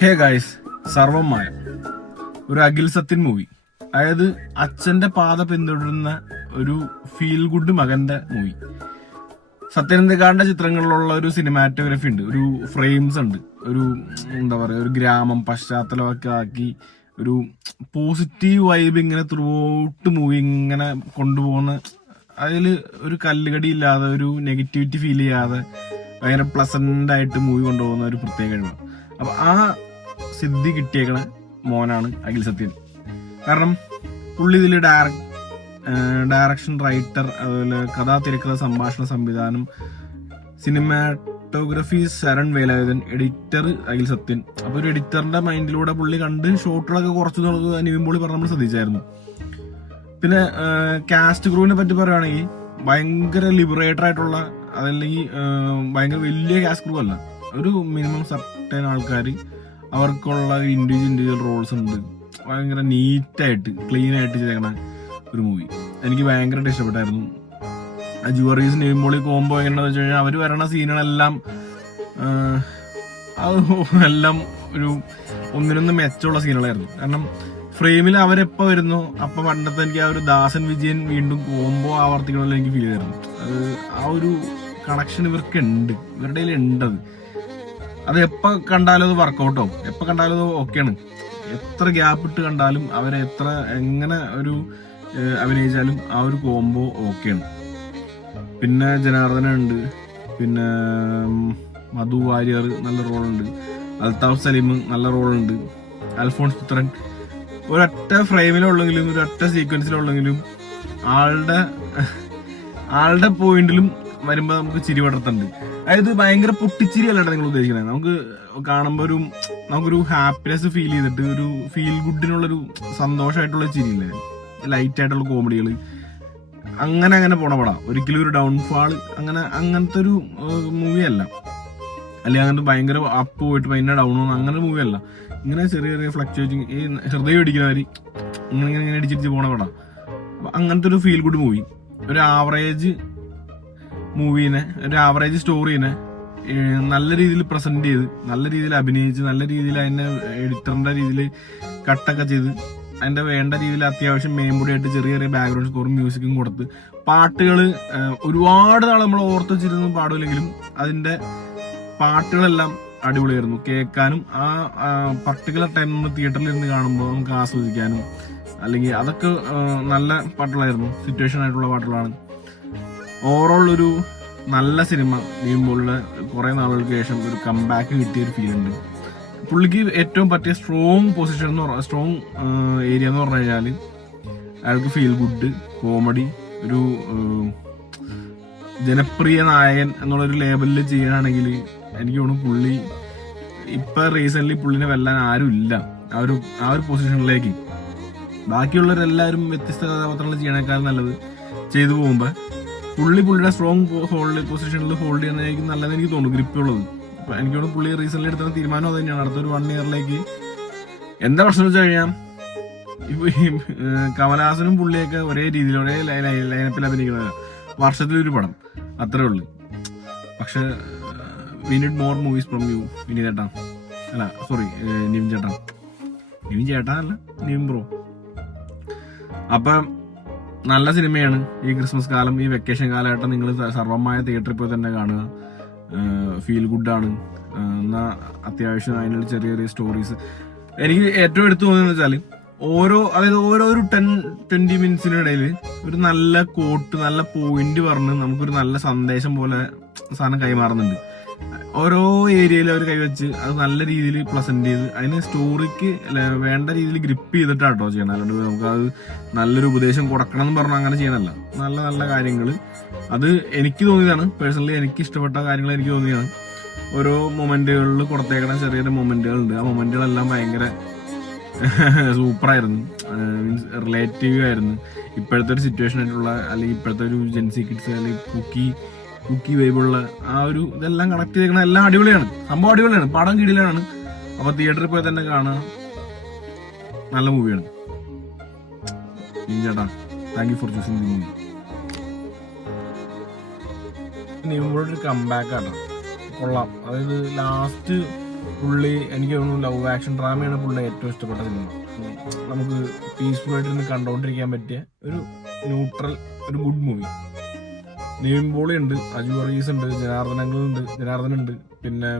Hey guys, സർവമായ ഒരു Akhil Sathyan movie. അതായത് അച്ഛന്റെ പാത പിന്തുടരുന്ന ഒരു ഫീൽ ഗുഡ് മകന്റെ മൂവി. സത്യനന്ദിക്കാടിന്റെ ചിത്രങ്ങളിലുള്ള ഒരു സിനിമാറ്റോഗ്രഫി ഉണ്ട്, ഒരു ഫ്രെയിംസ് ഉണ്ട്, ഒരു എന്താ പറയുക, ഒരു ഗ്രാമം പശ്ചാത്തലമൊക്കെ ആക്കി ഒരു പോസിറ്റീവ് വൈബ് ഇങ്ങനെ ത്രൂ ഔട്ട് മൂവി ഇങ്ങനെ കൊണ്ടുപോകുന്ന, അതിൽ ഒരു കല്ലുകടി ഇല്ലാതെ ഒരു നെഗറ്റിവിറ്റി ഫീൽ ചെയ്യാതെ ഭയങ്കര പ്ലസന്റ് ആയിട്ട് മൂവി കൊണ്ടുപോകുന്ന ഒരു പ്രത്യേക കഴിവാണ്. അപ്പൊ ആ സിദ്ധി കിട്ടിയേക്കണ മോനാണ് അഖിൽ സത്യൻ. കാരണം പുള്ളി ഇതിൽ ഡയറക്ഷൻ, റൈറ്റർ, അതുപോലെ കഥാ, തിരക്കഥ, സംഭാഷണ, സംവിധാനം, സിനിമാറ്റോഗ്രഫി ശരൺ വേലായുധൻ, എഡിറ്റർ അഖിൽ സത്യൻ. അപ്പൊ ഒരു എഡിറ്ററിന്റെ മൈൻഡിലൂടെ പുള്ളി കണ്ട് ഷോട്ടുകളൊക്കെ കുറച്ചു നിവിൻപോളി പറഞ്ഞ് നമ്മൾ ശ്രദ്ധിച്ചായിരുന്നു. പിന്നെ കാസ്റ്റ് ക്രൂവിനെ പറ്റി പറയുകയാണെങ്കിൽ ഭയങ്കര ലിബറേറ്റർ ആയിട്ടുള്ള, അതല്ലെങ്കിൽ ഭയങ്കര വലിയ കാസ്റ്റ് ക്രൂ അല്ല, ഒരു മിനിമം സർട്ടൻ ആൾക്കാർ, അവർക്കുള്ള ഇൻഡിവിജ്വൽ റോൾസ് ഉണ്ട്. ഭയങ്കര നീറ്റായിട്ട് ക്ലീൻ ആയിട്ട് ചെയ്തേക്കണ ഒരു മൂവി. എനിക്ക് ഭയങ്കരമായിട്ട് ഇഷ്ടപ്പെട്ടായിരുന്നു. ജുവറീസ് നിവിൻപോളി കോംബോ എങ്ങനെയാണെന്ന് വെച്ച് കഴിഞ്ഞാൽ അവർ വരണ സീനുകളെല്ലാം എല്ലാം ഒരു ഒന്നിനൊന്ന് മെച്ചമുള്ള സീനുകളായിരുന്നു. കാരണം ഫ്രെയിമിൽ അവരെപ്പോൾ വരുന്നു അപ്പോൾ പണ്ടത്തെ എനിക്ക് ആ ഒരു ദാസൻ വിജയൻ വീണ്ടും കോംബോ ആവർത്തിക്കണമെന്ന് എനിക്ക് ഫീൽ ചെയ്തായിരുന്നു. അത് ആ ഒരു കണക്ഷൻ ഇവർക്ക് ഉണ്ട്, ഇവരുടെ കയ്യിൽ ഉണ്ടത്. അത് എപ്പോൾ കണ്ടാലും അത് വർക്കൗട്ടോ, എപ്പോൾ കണ്ടാലും അത് ഓക്കെയാണ്. എത്ര ഗ്യാപ്പ് ഇട്ട് കണ്ടാലും അവരെ എങ്ങനെ ഒരു അഭിനയിച്ചാലും ആ ഒരു കോംബോ ഓക്കെയാണ്. പിന്നെ ജനാർദ്ദന ഉണ്ട്, പിന്നെ മധു വാര്യർ നല്ല റോളുണ്ട്, അൽതാഫ് സലീം നല്ല റോളുണ്ട്, അൽഫോൺസ് പുത്രൻ ഒരൊറ്റ ഫ്രെയിമിലുള്ളെങ്കിലും ഒരൊറ്റ സീക്വൻസിലുള്ളെങ്കിലും ആളുടെ പോയിന്റിലും വരുമ്പോൾ നമുക്ക് ചിരി പടർത്തുന്നുണ്ട്. അതായത് ഭയങ്കര പൊട്ടിച്ചിരി അല്ലാണ്ട് നിങ്ങൾ ഉദ്ദേശിക്കുന്നത്. നമുക്ക് കാണുമ്പോൾ നമുക്കൊരു ഹാപ്പിനെസ് ഫീൽ ചെയ്തിട്ട് ഒരു ഫീൽ ഗുഡിനുള്ളൊരു സന്തോഷമായിട്ടുള്ള ചിരിയില്ലേ, ലൈറ്റ് ആയിട്ടുള്ള കോമഡികൾ, അങ്ങനെ പോണ പടം. ഒരിക്കലും ഒരു ഡൗൺഫാൾ അങ്ങനത്തെ ഒരു മൂവി അല്ല, അല്ലെങ്കിൽ അങ്ങനത്തെ ഭയങ്കര അപ്പ് പോയിട്ട് ഭയങ്കര ഡൗൺ പോകുന്ന അങ്ങനെ മൂവി അല്ല. ഇങ്ങനെ ചെറിയ ഫ്ലക്ച്വേറ്റിങ്, ഈ ഹൃദയം ഇടിക്കുന്നവർ ഇങ്ങനെ ഇടിച്ചിട്ട് പോണ പടം. അപ്പൊ അങ്ങനത്തെ ഒരു ഫീൽ ഗുഡ് മൂവി, ഒരു ആവറേജ് മൂവീനെ, ഒരു ആവറേജ് സ്റ്റോറീനെ നല്ല രീതിയിൽ പ്രസന്റ് ചെയ്ത്, നല്ല രീതിയിൽ അഭിനയിച്ച്, നല്ല രീതിയിൽ അതിനെ എഡിറ്ററിന്റെ രീതിയിൽ കട്ടൊക്കെ ചെയ്ത്, അതിന്റെ വേണ്ട രീതിയിൽ അത്യാവശ്യം മെയിൻപൊടിയായിട്ട് ചെറിയ ബാക്ക്ഗ്രൗണ്ട് സ്കോറും മ്യൂസിക്കും കൊടുത്ത്, പാട്ടുകൾ ഒരുപാട് നാൾ നമ്മൾ ഓർത്ത് വെച്ചിരുന്നു പാടില്ലെങ്കിലും അതിന്റെ പാട്ടുകളെല്ലാം അടിപൊളിയായിരുന്നു. കേൾക്കാനും ആ പർട്ടിക്കുലർ ടൈം നമ്മൾ തിയേറ്ററിൽ ഇരുന്ന് കാണുമ്പോൾ നമുക്ക് ആസ്വദിക്കാനും, അല്ലെങ്കിൽ അതൊക്കെ നല്ല പാട്ടുകളായിരുന്നു, സിറ്റുവേഷൻ ആയിട്ടുള്ള പാട്ടുകളാണ്. ഓവറോൾ ഒരു നല്ല സിനിമ. നിവിൻപോളിയുടെ കുറെ നാളുകൾക്ക് ശേഷം ഒരു കംബാക്ക് കിട്ടിയ ഒരു ഫീൽ ഉണ്ട്. പുള്ളിക്ക് ഏറ്റവും പറ്റിയ സ്ട്രോങ് പൊസിഷൻ സ്ട്രോങ് ഏരിയ എന്ന് പറഞ്ഞു കഴിഞ്ഞാൽ അയാൾക്ക് ഫീൽ ഗുഡ്, കോമഡി, ഒരു ജനപ്രിയ നായകൻ എന്നുള്ളൊരു ലേബലിൽ ചെയ്യാനാണെങ്കിൽ എനിക്ക് തോന്നുന്നു പുള്ളി ഇപ്പൊ റീസെന്റ് പുള്ളിനെ വെല്ലാൻ ആരും ഇല്ല ആ ഒരു പൊസിഷനിലേക്ക്. ബാക്കിയുള്ളവരെല്ലാവരും വ്യത്യസ്ത കഥാപാത്രങ്ങൾ ചെയ്യണേക്കാൾ നല്ലത് ചെയ്തു പോകുമ്പോൾ പുള്ളിയുടെ സ്ട്രോങ് പൊസിഷനിൽ ഹോൾഡ് ചെയ്യുന്നതായിരിക്കും നല്ലതെന്ന് എനിക്ക് തോന്നുന്നു, ഗ്രിപ്പുള്ളത്. അപ്പൊ എനിക്ക് തോന്നുന്നു പുള്ളി റീസെന്റ് എടുത്ത തീരുമാനം അത് തന്നെയാണ്. അടുത്തൊരു 1 ഇയറിലേക്ക് എന്താ പ്രശ്നം വെച്ച് കഴിഞ്ഞാൽ കമലഹാസനും പുള്ളിയൊക്കെ ഒരേ രീതിയിൽ ഒരേ ലൈനപ്പിൽ അഭിനയിക്കുന്നത്, വർഷത്തിലൊരു പടം അത്രേ ഉള്ളു. പക്ഷെ we need more movies from you Vini ചേട്ടാ, അല്ല സോറി നിവിൻ ചേട്ടാ അല്ല നിവിൻ ബ്രോ. അപ്പം നല്ല സിനിമയാണ്. ഈ ക്രിസ്മസ് കാലം, ഈ വെക്കേഷൻ കാലഘട്ടം നിങ്ങൾ സർവമായ തിയേറ്ററിൽ പോയി തന്നെ കാണുക. ഫീൽ ഗുഡാണ്. എന്നാൽ അത്യാവശ്യം അതിനുള്ള ചെറിയ സ്റ്റോറീസ്. എനിക്ക് ഏറ്റവും എടുത്തു തോന്നിയെന്ന് വെച്ചാൽ ഓരോ ഒരു 10-20 മിനിറ്റ്സിനിടയിൽ ഒരു നല്ല കോട്ട്, നല്ല പോയിന്റ് പറഞ്ഞ് നമുക്കൊരു നല്ല സന്ദേശം പോലെ സാധനം കൈമാറുന്നുണ്ട്. ഓരോ ഏരിയയിലും അവർ കൈവച്ച് അത് നല്ല രീതിയിൽ പ്രസന്റ് ചെയ്ത് അതിന് സ്റ്റോറിക്ക് വേണ്ട രീതിയിൽ ഗ്രിപ്പ് ചെയ്തിട്ടാട്ടോ ചെയ്യണം. അല്ലാണ്ട് നമുക്കത് നല്ലൊരു ഉപദേശം കൊടുക്കണം എന്ന് പറഞ്ഞാൽ അങ്ങനെ ചെയ്യണമല്ല. നല്ല കാര്യങ്ങൾ അത് എനിക്ക് തോന്നിയതാണ്. പേഴ്സണലി എനിക്ക് ഇഷ്ടപ്പെട്ട കാര്യങ്ങൾ എനിക്ക് തോന്നിയതാണ്. ഓരോ മൊമെന്റുകളിൽ കൊടുത്തേക്കണ ചെറിയ മൊമെന്റുകളുണ്ട്. ആ മൊമെന്റുകളെല്ലാം ഭയങ്കര സൂപ്പറായിരുന്നു, മീൻസ് റിലേറ്റീവ് ആയിരുന്നു. ഇപ്പോഴത്തെ ഒരു സിറ്റുവേഷൻ ആയിട്ടുള്ള, അല്ലെങ്കിൽ ഇപ്പോഴത്തെ ഒരു ജെൻസി കിഡ്സ്, അല്ലെങ്കിൽ കുക്കി വൈബുള്ള ആ ഒരു ഇതെല്ലാം കണക്ട് ചെയ്തേക്കണ എല്ലാം അടിപൊളിയാണ്. സംഭവം അടിപൊളിയാണ്, പടം കിടിലാണ്. അപ്പൊ തിയേറ്ററിൽ പോയി തന്നെ കാണുക, നല്ല മൂവിയാണ്. ചേട്ടാ, thank you for choosing the movie. നിവിൻപോളിയുടെ ഒരു കംബാക്ക് ആണ്, കൊള്ളാം. അതായത് ലാസ്റ്റ് പുള്ളി, എനിക്ക് തോന്നുന്നു ലവ് ആക്ഷൻ ഡ്രാമയാണ് പുള്ളി ഏറ്റവും ഇഷ്ടപ്പെട്ട സിനിമ. നമുക്ക് പീസ്ഫുൾ ആയിട്ടിരുന്ന് കണ്ടുകൊണ്ടിരിക്കാൻ പറ്റിയ ഒരു ന്യൂട്രൽ, ഒരു ഗുഡ് മൂവി. നിവിൻപോളി ഉണ്ട്, അജു വർഗീസ് ഉണ്ട്, ജനാർദ്ദനുണ്ട്, പിന്നെ